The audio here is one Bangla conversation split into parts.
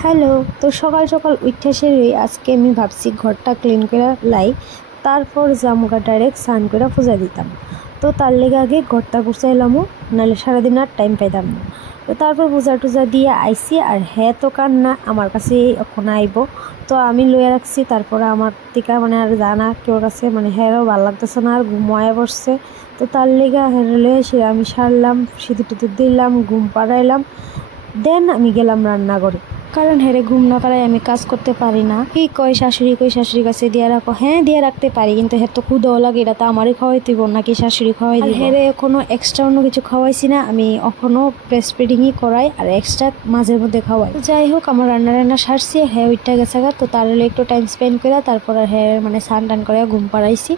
হ্যালো। তো সকাল সকাল উইঠা সেরে আজকে আমি ভাবছি ঘরটা ক্লিন করে লাই, তারপর জামুকা ডাইরেক্ট স্নান করে পূজা দিতাম। তো তার লেগে আগে ঘরটা গুছাইলামও, নাহলে সারাদিন আর টাইম পাইতাম না। তো তারপর পূজা টুজা দিয়ে আইসি, আর হ্যাঁ তো কান্না আমার কাছে এখন আইব। তো আমি লইয়া রাখছি, তারপরে আমার টিকা মানে আর জানা কেউ কাছে মানে হ্যাঁও ভালো লাগতেছে না, আর ঘুমায় বসছে। তো তার লেগে হ্যাঁ লইয়া সে আমি সারলাম, সিঁদুর টিঁদুর দিলাম, ঘুম পাড়াইলাম, দেন আমি গেলাম রান্নাঘরে। কারণ হেরে ঘুম না পাড়ায় আমি কাজ করতে পারি না। এই কয় শাশুড়ির কাছে দিয়ে রাখো, হ্যাঁ দিয়ে রাখতে পারি, কিন্তু হের তো ক্ষুদাও লাগে, এটা তো আমারই খাওয়াই দিব নাকি শাশুড়ি খাওয়াই দিব। হেরে এখনো এক্সট্রা অন্য কিছু খাওয়াইছি না, আমি এখনো ব্রেস্ট ফিডিংই করাই আর এক্সট্রা মাঝের মধ্যে খাওয়াই। যাই হোক, আমার রান্না সারছি, হ্যাঁ ওইটা গেছে গা। তো তার হলে একটু টাইম স্পেন্ড করে তারপর আর হ্যাঁ মানে স্নান টান করে ঘুম পাড়াইছি।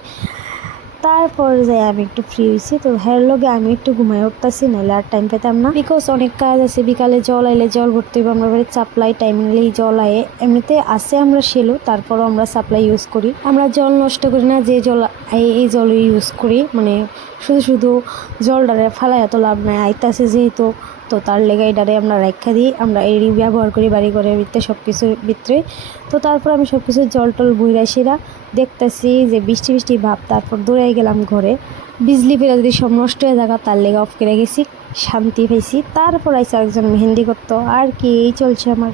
তারপর যাই আমি একটু ফ্রি হয়েছি। তো হ্যার লগে আমি একটু ঘুমাই উঠতেছি, নাহলে আর টাইম পেতাম না, বিকজ অনেক কাজ আছে। বিকালে জল আইলে জল ভরতে হবে, আমরা বাড়ির সাপ্লাই টাইমিংলেই জল আয়ে এমনিতে আসে আমরা সেলো, তারপরও আমরা সাপ্লাই ইউজ করি। আমরা জল নষ্ট করি না, যে জল এই জল ইউজ করি, মানে শুধু জলটারে ফালাই এত লাভ নাই, আইতাছে যেহেতু। তো তার লেগে এটারে আমরা রাখা দিই, আমরা এরই ব্যবহার করি বাড়ি ঘরের ভিতরে সব কিছুর ভিতরে। তো তারপর আমি সব কিছু জল টল বইরাইছিরা দেখতেছি যে বৃষ্টি বৃষ্টি ভাব, তারপর দৌড়াই গেলাম ঘরে। বিজলি ফেরা যদি সব নষ্ট হয়ে থাকা, তার লেগে অফ করে গেছি, শান্তি পেয়েছি। তারপর আইসা একজন মেহেন্দি করতো, আর কি এই চলছে আমার।